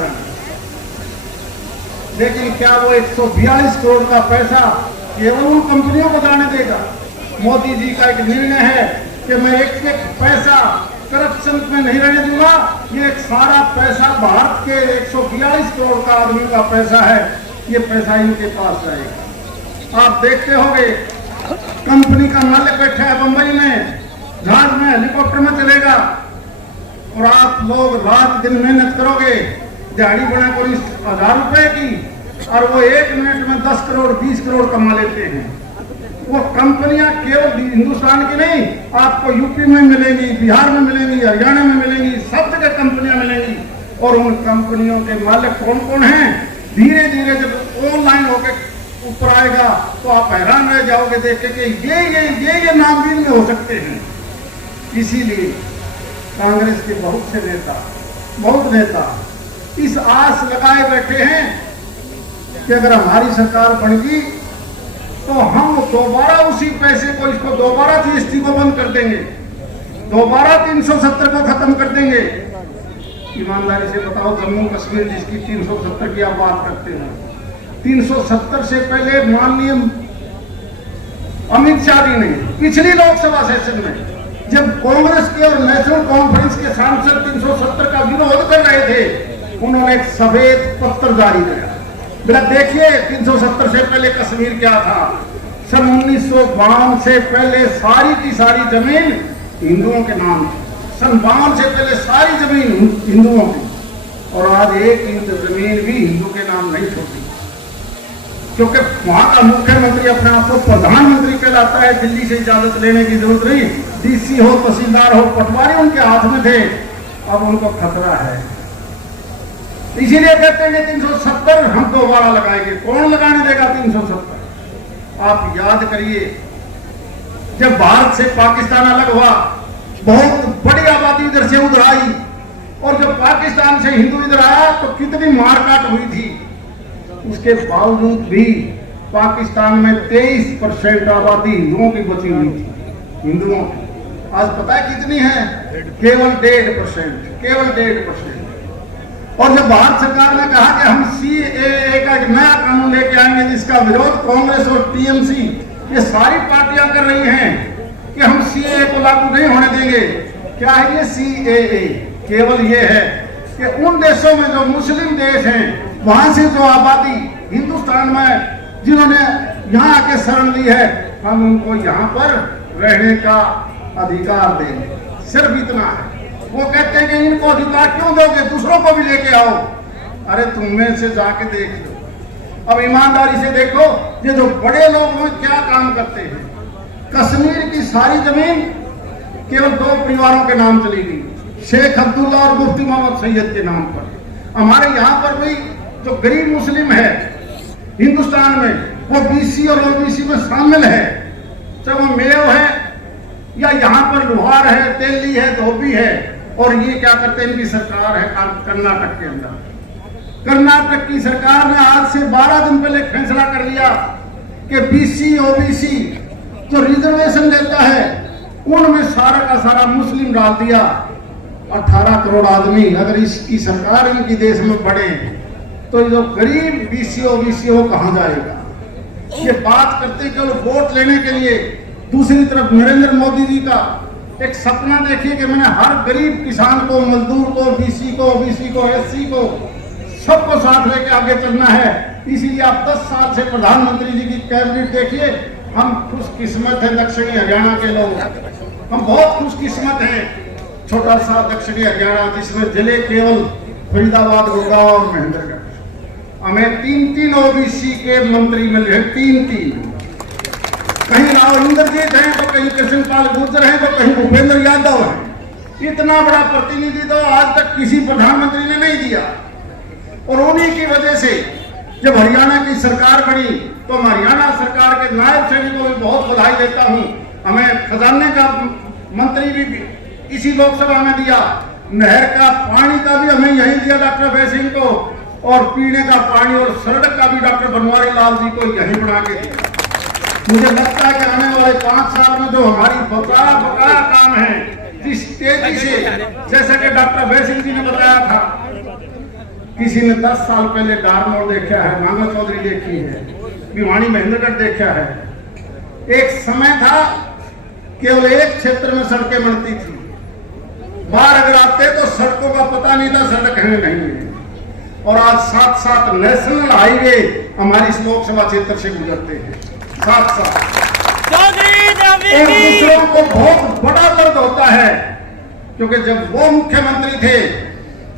लेकिन क्या वो 142 करोड़ का पैसा केवल उन कंपनियों को जाने देगा? मोदी जी का एक निर्णय है कि मैं एक एक पैसा करप्शन में नहीं रहने दूंगा। ये एक सारा पैसा भारत के 142 करोड़ का आदमी का पैसा है, ये पैसा इनके पास रहेगा। आप देखते होंगे कंपनी का मालिक बैठा है बंबई में, जहाज में हेलीकॉप्टर में चलेगा और आप लोग रात दिन मेहनत करोगे, दिहाड़ी बना कर 1000 रुपए की और वो 1 मिनट में 10 करोड़ 20 करोड़ कमा लेते हैं। वो कंपनियां केवल हिंदुस्तान की नहीं, आपको यूपी में मिलेंगी, बिहार में मिलेंगी, हरियाणा में मिलेंगी, सब जगह कंपनियां मिलेंगी। और उन कंपनियों के मालिक कौन कौन हैं? धीरे धीरे जब ऑनलाइन होकर ऊपर आएगा तो आप हैरान रह जाओगे देख के कि ये नाम भी इनमें हो सकते हैं। इसीलिए कांग्रेस के बहुत नेता इस आस लगाए बैठे हैं कि अगर हमारी सरकार बन गई तो हम दोबारा उसी पैसे को, इसको दोबारा जीएसटी को बंद कर देंगे, दोबारा 370 को खत्म कर देंगे। ईमानदारी से बताओ, जम्मू कश्मीर जिसकी 370 की आप बात करते हैं, 370 से पहले माननीय अमित शाह जी ने पिछली लोकसभा सेशन में जब कांग्रेस के और नेशनल कॉन्फ्रेंस के सांसद 370 का विरोध कर रहे थे, उन्होंने एक सफेद पत्र जारी किया। बेटा देखिए, 370 से पहले कश्मीर क्या था? सन 1952 से पहले सारी की सारी जमीन हिंदुओं के नाम थी। सन 52 से पहले सारी जमीन हिंदुओं की, और आज 1 इंच जमीन भी हिंदू के नाम नहीं छोड़ती, क्योंकि वहां का मुख्यमंत्री अपने आप को प्रधानमंत्री कहलाता है। दिल्ली से इजाजत लेने की जरूरत नहीं, डीसी हो, तहसीलदार हो, पटवारी उनके हाथ में थे, अब उनको खतरा है। इसीलिए कहते हैं 370 हम दोबारा लगाएंगे। कौन लगाने देगा 370? आप याद करिए, जब भारत से पाकिस्तान अलग हुआ, बहुत बड़ी आबादी इधर से उधर आई, और जब पाकिस्तान से हिंदू इधर आया तो कितनी मारकाट हुई थी। उसके बावजूद भी पाकिस्तान में 23% आबादी हिंदुओं की बची हुई थी, हिंदुओं की। आज पता है कितनी है? केवल 1.5%। और जब भारत सरकार ने कहा कि हम CAA का एक नया कानून लेके आएंगे जिसका विरोध कांग्रेस और TMC ये सारी पार्टियां कर रही हैं कि हम CAA को लागू नहीं होने देंगे। क्या है ये CAA? केवल ये है कि उन देशों में जो मुस्लिम देश हैं, वहां से जो आबादी हिंदुस्तान में जिन्होंने यहाँ आके शरण ली है, हम उनको यहाँ पर रहने का अधिकार देंगे। सिर्फ इतना है। वो कहते हैं कि इनको अधिकार क्यों दोगे, दूसरों को भी लेके आओ। अरे तुम में से जाके देख लो। अब ईमानदारी से देखो, ये जो बड़े लोग हैं क्या काम करते हैं। कश्मीर की सारी जमीन केवल 2 परिवारों के नाम चली गई, शेख अब्दुल्ला और मुफ्ती मोहम्मद सैयद के नाम पर। हमारे यहाँ पर भी जो गरीब मुस्लिम है हिंदुस्तान में, वो BC और OBC में शामिल है, चाहे वो मेव है या यहाँ पर लोहार है, तेली है, धोबी है। और ये क्या करते हैं, इनकी सरकार है कर्नाटक के अंदर। कर्नाटक की सरकार ने आज से 12 दिन पहले फैसला कर लिया कि BC OBC जो रिजर्वेशन लेता है उनमें सारा का सारा मुस्लिम डाल दिया। 18 करोड़ आदमी अगर इसकी सरकार इनकी देश में बढ़े तो जो गरीब BC OBC वो कहां जाएगा? ये बात करते केवल वोट लेने के लिए। दूसरी तरफ नरेंद्र मोदी जी का एक सपना देखिए कि मैंने हर गरीब किसान को, मजदूर को, BC को, OBC को, SC को, सबको साथ लेके आगे चलना है। इसीलिए आप 10 साल से प्रधानमंत्री जी की कैबिनेट देखिए। हम खुशकिस्मत है दक्षिणी हरियाणा के लोग, हम बहुत खुशकिस्मत हैं। छोटा सा दक्षिणी हरियाणा जिसमें जिले केवल फरीदाबाद, गुड़गांव और महेंद्रगढ़। हमें 3 OBC के मंत्री मिले हैं, 3। कहीं राव इंद्रजीत हैं तो कहीं कृष्णपाल गुर्जर हैं तो कहीं भूपेंद्र यादव है। इतना बड़ा प्रतिनिधित्व तो आज तक किसी प्रधानमंत्री ने नहीं दिया। और उन्हीं की वजह से जब हरियाणा की सरकार बनी तो मैं हरियाणा सरकार के नायब सैनिक को भी बहुत बधाई देता हूँ। हमें खजाने का मंत्री भी इसी लोकसभा में दिया, नहर का पानी का भी हमें यही दिया डॉक्टर भय सिंह को, और पीने का पानी और सड़क का भी डॉक्टर बनवारी लाल जी को यही बना के दिया। मुझे लगता है कि आने वाले 5 साल में जो हमारी बकाया काम है, जिस तेजी से, जैसा कि डॉक्टर अभय सिंह जी ने बताया था, किसी ने 10 साल पहले डारमोड़ देखा है, नांगल चौधरी देखी है, भिवानी महेंद्रगढ़ देखा है। एक समय था केवल एक क्षेत्र में सड़कें बनती थी, बाहर अगर आते तो सड़कों का पता नहीं था, सड़क है नहीं है। और आज 7-7 नेशनल हाईवे हमारी इस लोकसभा क्षेत्र से गुजरते हैं, 7-7। और दूसरों को बहुत बड़ा दर्द होता है, क्योंकि जब वो मुख्यमंत्री थे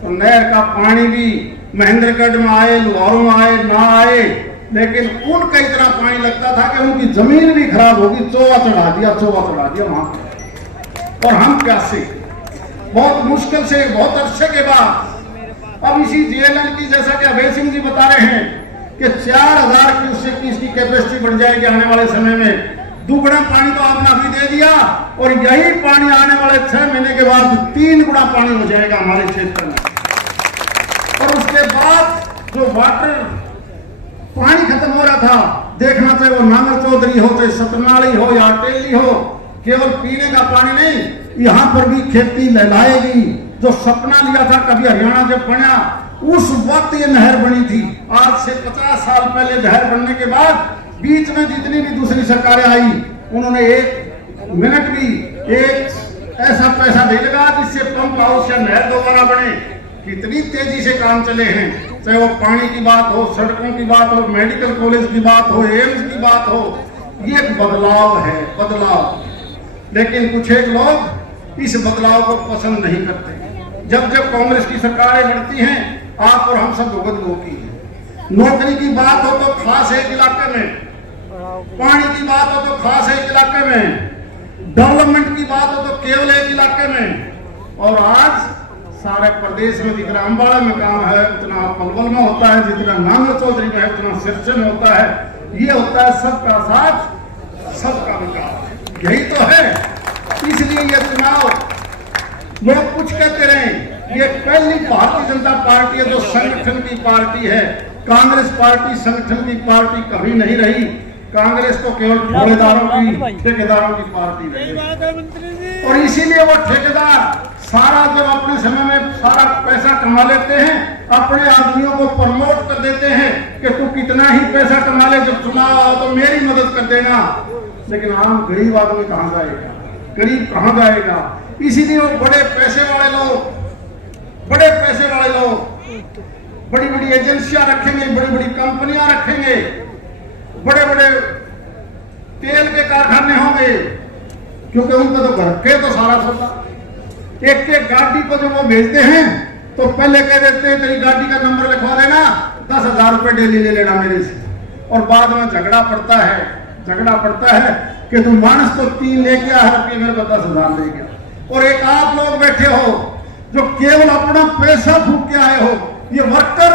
तो नहर का पानी भी महेंद्रगढ़ में आए, लुहारू में आए, ना आए, लेकिन उनका इतना पानी लगता था कि उनकी जमीन भी खराब होगी, चौवा चढ़ा दिया वहां पर। और हम प्यासे, बहुत मुश्किल से, बहुत अरसे के बाद अब इसी जेएलएन की, जैसा कि अभय सिंह जी बता रहे हैं कि 4000 क्यूसेक की इसकी कैपेसिटी बढ़ जाएगी आने वाले समय में। दुगुना पानी तो आपने अभी दे दिया, और यही पानी आने वाले 6 महीने के बाद 3 गुना पानी हो जाएगा हमारे क्षेत्र में। और उसके बाद जो वाटर पानी खत्म हो रहा था, देखना चाहे वो नांगल चौधरी हो, चाहे सतनाली हो या अटेली हो, केवल पीने का पानी नहीं, यहाँ पर भी खेती लहलाएगी। जो सपना लिया था कभी हरियाणा जब बना, उस वक्त ये नहर बनी थी। आज से 50 साल पहले नहर बनने के बाद बीच में जितनी भी दूसरी सरकारें आई, उन्होंने 1 मिनट भी एक ऐसा पैसा नहीं लगा जिससे पंप हाउस या नहर दोबारा बने। कितनी तेजी से काम चले हैं, चाहे वो पानी की बात हो, सड़कों की बात हो, मेडिकल कॉलेज की बात हो, एम्स की बात हो, ये बदलाव है, बदलाव। लेकिन कुछ एक लोग इस बदलाव को पसंद नहीं करते। जब जब कांग्रेस की सरकारें बढ़ती हैं, आप और हम सब भुगत होती है। नौकरी की बात हो तो खास एक इलाके में, पानी की बात हो तो खास एक इलाके में, डेवलपमेंट की बात हो तो केवल एक इलाके में। और आज सारे प्रदेश में जितना अम्बाड़ा में काम है, उतना पलवल में होता है, जितना नांगल चौधरी में है, उतना सिरसा में होता है। ये होता है सबका साथ सबका विकास, यही तो है। इसलिए ये चुनाव, लोग कुछ कहते रहे, ये पहली भारतीय जनता पार्टी है जो संगठन की पार्टी है। कांग्रेस पार्टी संगठन की पार्टी कभी नहीं रही। कांग्रेस तो केवल ठेकेदारों की पार्टी रही। और इसीलिए वो ठेकेदार सारा जब अपने समय में सारा पैसा कमा लेते हैं, अपने आदमियों को प्रमोट कर देते हैं कि तू कितना ही पैसा कमा ले, जब चुनाव आओ तो मेरी मदद कर देना। लेकिन आम गरीब आदमी कहां जाएगा, गरीब कहां जाएगा? इसीलिए वो बड़े पैसे वाले लोग बड़ी बड़ी एजेंसियां रखेंगे, बड़ी बड़ी कंपनियां रखेंगे, बड़े बड़े तेल के कारखाने होंगे, क्योंकि उनको तो घर के तो सारा सोता। एक गाड़ी को जब वो भेजते हैं तो पहले कह देते हैं तेरी गाड़ी का नंबर लिखवा देना, 10,000 रुपए डेली ले लेना मेरे से। और बाद में झगड़ा पड़ता है कि तुम मानस तो 3 लेके आ रहा, मेरे को 10,000 ले गया। और एक आप लोग बैठे हो जो केवल अपना पैसा फूक के आए हो। ये वर्कर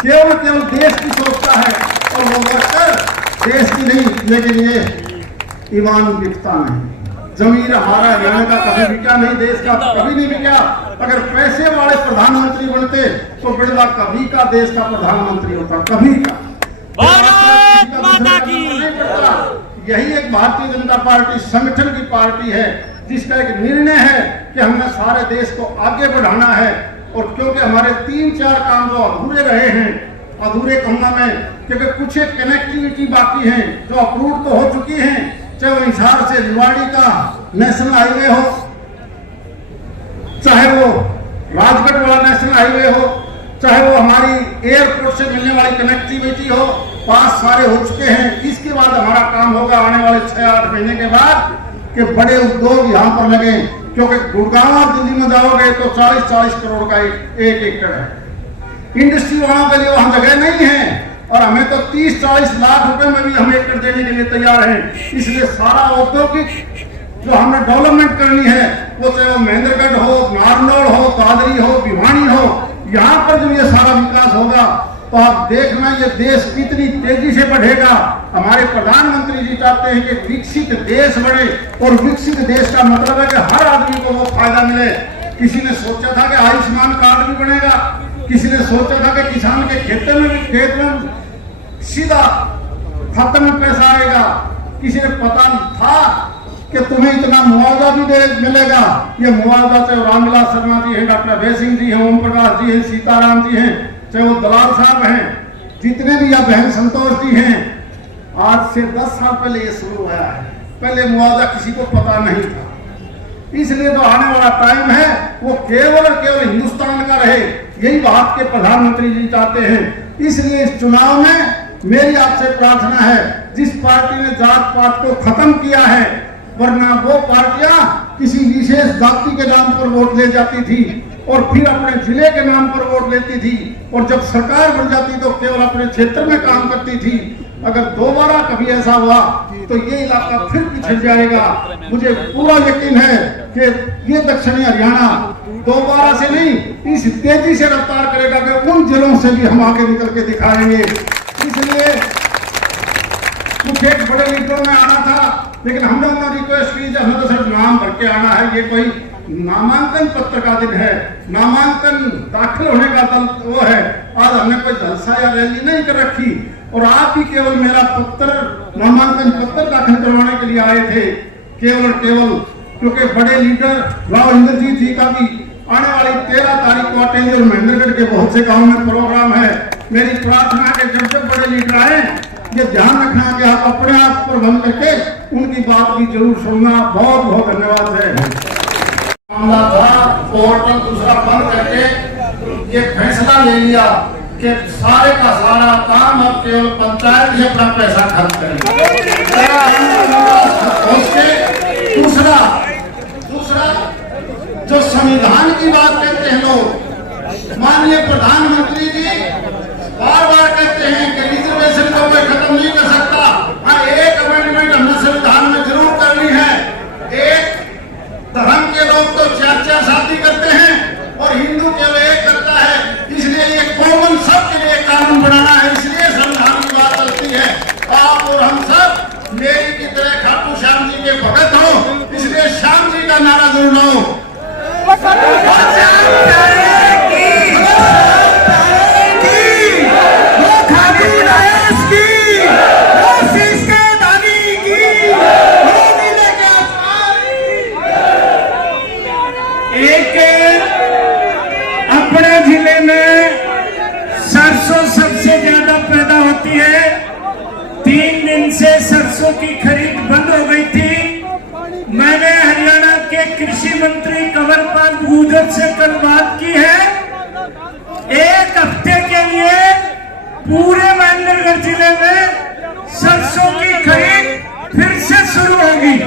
केवल देश की सोचता है, और वो वर्कर देश की नहीं, लेकिन ये ईमान बिकता नहीं। जमीन हमारा हरियाणा का कभी बिका नहीं, देश का कभी नहीं बिका। अगर पैसे वाले प्रधानमंत्री बनते तो बिरला कभी का देश का प्रधानमंत्री होता, कभी का। भारत माता की। यही एक भारतीय जनता पार्टी संगठन की पार्टी है, जिसका एक निर्णय है कि हमने सारे देश को आगे बढ़ाना है। और क्योंकि हमारे 3-4 काम जो अधूरे रहे हैं, अधूरे कहूंगा मैं, क्योंकि कुछ एक कनेक्टिविटी बाकी है जो अप्रूव तो हो चुकी है, चाहे वो हिसार से रेवाड़ी का नेशनल हाईवे हो, चाहे वो राजगढ़ वाला नेशनल हाईवे हो, चाहे वो हमारी एयरपोर्ट से मिलने वाली कनेक्टिविटी हो, पास सारे हो चुके हैं। इसके बाद हमारा काम होगा आने वाले 6-8 महीने के बाद कि बड़े उद्योग यहाँ पर लगे, क्योंकि गुड़गांव और दिल्ली में जाओगे तो 40-40 करोड़ का एक एकड़ है। इंडस्ट्री वालों के लिए वहां जगह नहीं है, और हमें तो 30-40 लाख रुपए में भी हम एकड़ देने के लिए तैयार हैं। इसलिए सारा औद्योगिक जो हमें डेवलपमेंट करनी है, वो चाहे वो महेंद्रगढ़ हो, नारनौल हो, दादरी हो, भिवानी हो, यहाँ पर जब ये सारा विकास होगा तो आप देखना ये देश कितनी तेजी से बढ़ेगा। हमारे प्रधानमंत्री जी चाहते हैं कि विकसित देश बढ़े, और विकसित देश का मतलब है कि हर आदमी को वो फायदा मिले। किसी ने सोचा था कि आयुष्मान कार्ड भी बनेगा, किसी ने सोचा था कि किसान के खेत में सीधा खाते में पैसा आएगा, किसी ने पता था कि तुम्हें इतना मुआवजा भी मिलेगा। ये मुआवजा चाहे रामविलास शर्मा जी हैं, डॉक्टर अभय सिंह जी हैं, ओम प्रकाश जी हैं, सीताराम जी हैं, चाहे वो दलाल साहब हैं, जितने भी या बहन संतोष जी हैं, आज से 10 साल पहले ये शुरू हुआ है। पहले मुआवजा किसी को पता नहीं था। इसलिए जो आने वाला टाइम है वो केवल और केवल हिंदुस्तान का रहे, यही बात के प्रधानमंत्री जी चाहते हैं। इसलिए इस चुनाव में मेरी आपसे प्रार्थना है, जिस पार्टी ने जात पात को खत्म किया है, वरना वो पार्टियां किसी विशेष जाति के नाम पर वोट ले जाती थी और फिर अपने जिले के नाम पर वोट लेती थी, और जब सरकार बन जाती तो केवल अपने क्षेत्र में काम करती थी। अगर दोबारा कभी ऐसा हुआ तो ये इलाका फिर पिछड़ जाएगा। मुझे पूरा यकीन है कि ये दक्षिणी हरियाणा दोबारा से नहीं, इस तेजी से रफ्तार करेगा कि उन जिलों से भी हम आगे निकल के दिखाएंगे। इसलिए कुछ एक बड़े लीडरों में आना था, लेकिन हमने उन्हें रिक्वेस्ट की हमें तो सिर्फ नाम भर के आना है। ये कोई नामांकन पत्र का दिन है, नामांकन दाखिल होने का दल वो है। आज हमने कोई जलसा या रैली नहीं कर रखी, और आप भी केवल मेरा पत्र, नामांकन पत्र दाखिल करवाने के लिए आए थे, केवल क्योंकि बड़े लीडर राव इंद्रजीत जी का भी आने वाली 13 तारीख को अटेली और महेंद्रगढ़ के बहुत से गाँव में प्रोग्राम है। मेरी प्रार्थना है कि जब बड़े लीडर आए, ये ध्यान रखना कि आप अपने आप प्रबंध करके उनकी बात भी जरूर सुनना। बहुत बहुत धन्यवाद है। मामला था, पोर्टल दूसरा बंद करके ये फैसला ले लिया कि सारे का सारा काम अब केवल पंचायत ही अपना पैसा खर्च करेगी। दूसरा जो संविधान की बात कहते हैं लोग, माननीय प्रधानमंत्री जी बार बार कहते हैं कि रिजर्वेशन को कोई खत्म नहीं कर सकता। हाँ, एक अमेंडमेंट हमने संविधान में जरूर करनी है। एक धर्म के लोग तो 4-4 शादी करते हैं और हिंदू केवल एक करता है, इसलिए ये कॉमन सबके लिए कानून बनाना है। इसलिए संविधान की बात चलती है। आप और हम सब मेरी की तरह खाटू श्याम जी के भगत हो, इसलिए श्याम जी का नारा जरूर लो। अपने जिले में सरसों सबसे ज्यादा पैदा होती है। 3 दिन से सरसों की खरीद बंद हो गई थी। मैंने हरियाणा के कृषि मंत्री कंवरपाल गुर्जर से कल बात की है। 1 हफ्ते के लिए पूरे महेंद्रगढ़ जिले में सरसों की खरीद फिर से शुरू होगी।